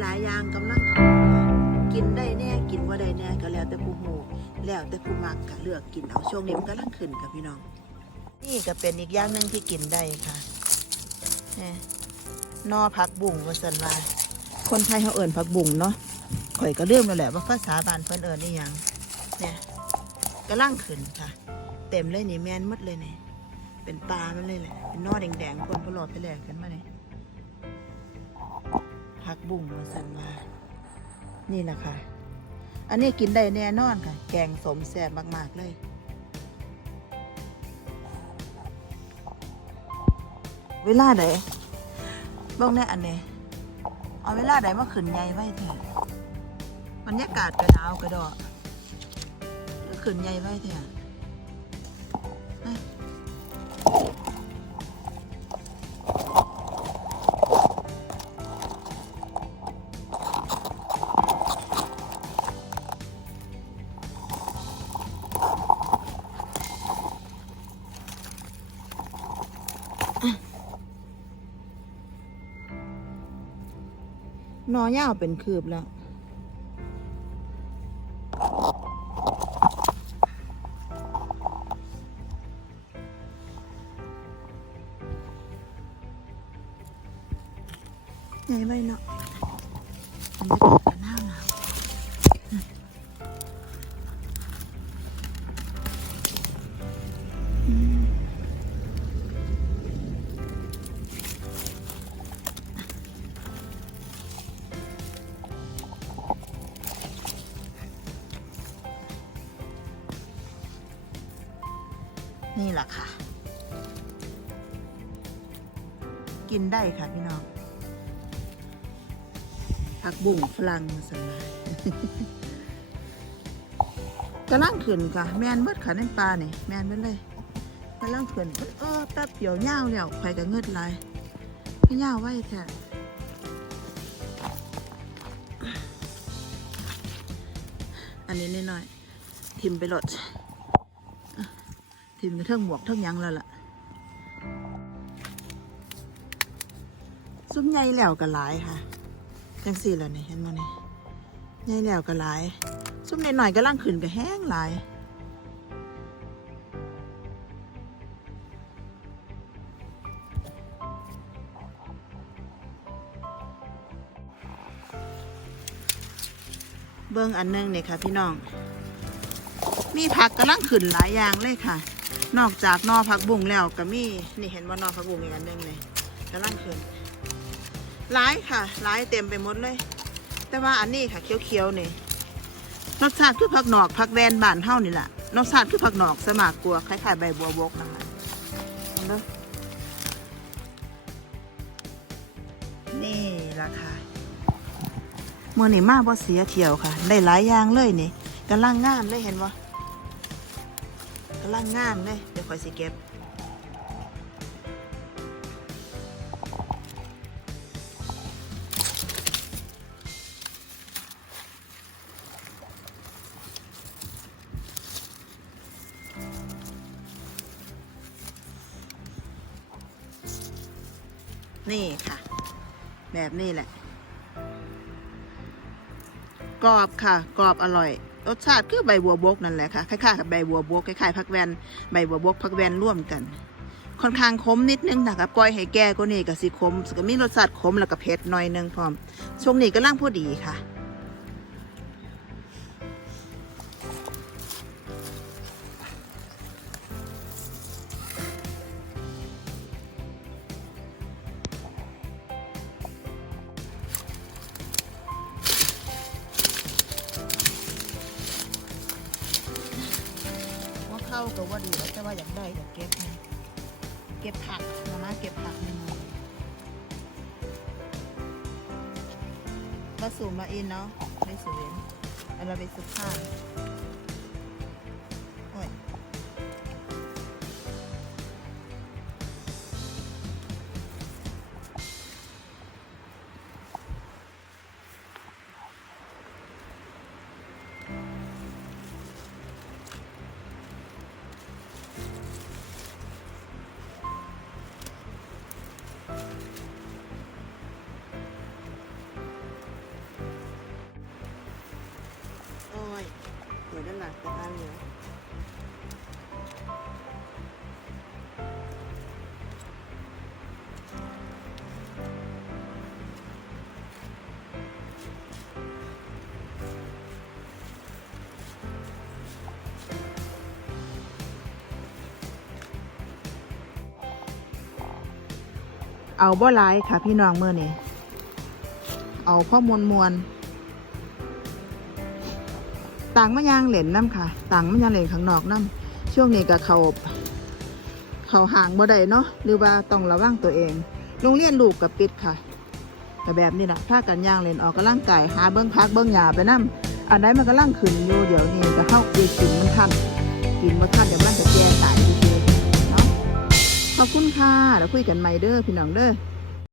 หลายๆอย่างกำลังเข้ากินได้แน่กินว่าได้แน่ก็แล้วแต่ผู้หูแล้วแต่ผู้มักก็เลือกกินเอาช่วงนี้มันกำลังขึ้นกับพี่น้อง นี่ก็เป็นอีกอย่างหนึ่งที่กินได้ค่ะนี่นอผักบุ่งว่าสันว่าคนไทยเขาเอิ่นผักบุ่งเนาะข่อยก็เริ่มแล้วแหละว่าภาษาบานเพิ่นเอิ่นนี่ยังเนี่ยกำลังขึ้นค่ะ เต็มเลยนี่แมนมดเลยเนี่ยเป็นปลามันเลยแหละเป็นนอแดงๆคนก็หลอดไปแหลกกันมาเนี่ย ผักบุ่งว่าสันว่านี่แหละค่ะ อันนี้กินได้แน่นอนค่ะ แกงสมแซ่บมาก ๆ เลย เวลาใดเบ้องแน่อันนี้ เอาเวลาใดมาขึ้นใหญ่ไว้เถอะบรรยากาศกระดาวกระดอกขึ้นใหญ่ไว้เถอะ นอย่าวเป็นคืบแล้วไงไว้เนาะบรรยากาศก็หนาวหนา นี่แหละค่ะ กินได้ค่ะพี่น้องผักบุ่งฝรั่งสมากำลังขึ้นค่ะ แมนเบิดขาในปลาเนี่ยแมนเบิดเลยกำลังขึ้นเออแป๊บเดียวเงาวแล้วใครก็เงิดไหลายก็เงาวไว้แท้อันนี้นิดหน่อยๆทิมไปรถอะ ทิมเทิงหมวกเทิงยังแล้วล่ะซุ้มใหญ่แล้วก็หลายค่ะจังสี่แล้วนี่เห็นมั้นี่ใหญ่แล้วก็หลาย ซุ้มหน่อยๆก็ล่างขึ้นก็แห้งหลายเบิ่งอันหนึงเนี่ยค่ะพี่น้อง มีผักกำลังขึ้นหลายอย่างเลยค่ะ นอกจากนอผักบุ้งแล้วก็มีนี่เห็นว่านอผักบุ้งอีกอันหนึงเลยกำลังขึ้นหลายค่ะหลายเต็มไปหมดเลย แต่ว่าอันนี้ค่ะเขียวๆนี่รสชาติคือผักหนอกผักแวนบานเท่านี่แหละรสชาติคือผักหนอกสมากกลัวคล้ายๆใบบัวบกนะคะดูนี่ราคาเมื่อนี่มาบ่เสียเที่ยวค่ะ ได้หลายอย่างเลยนี่กำลังงามเลยเห็นบ่ กำลังงามเลยเดี๋ยวคอยสิเก็บนี่ค่ะ แบบนี้แหละ กรอบค่ะ กรอบอร่อย รสชาติคือใบบัวบกนั่นแหละค่ะคล้ายๆกับใบบัวบกคล้ายๆผักแวนใบบัวบกผักแวนร่วมกัน ค่อนข้างขมนิดนึงนะคะปล่อยให้แก่ก็นี่กับสีขมก็มีรสชาติขมแล้วก็เผ็ดหน่อยนึงพร้อมช่วงนี้ก็ล่างพอดีค่ะากับว่าดีแล้วแต่ว่าอยากได้อยากเก็บไงเก็บผักมามาเก็บผักในมือมาสูมาอินเนาะไม่สูเวนเอาเราไปสุภาพ แต่อันเหลือเอาบ่หลายค่ะพี่น้องเมื่อนี้เอาข้อมูลมวลมวล ต่างมะยางเหรนน้ำค่ะ ต่างมะยางเหรนข้างนอกน้ำช่วงนี้ก็เขาเขาห่างบ่ได้เนาะหรือว่าต้องระวังตัวเอง โรงเรียนลูกกับปิดค่ะแต่แบบนี้แหละถ้ากันยางเล่นออกกำลังกายหาเบิ้งพักเบิ้งหยาไปน้ำอันไหนมันก็ลังขึ้นอยู่เดี๋ยวนี้ก็เข้าปีกินมันทันกินมันทันเดี๋ยวมันจะแก่ตายทีเดียวเนาะขอบคุณค่ะแล้วคุยกันใหม่เด้อพี่น้องเด้อ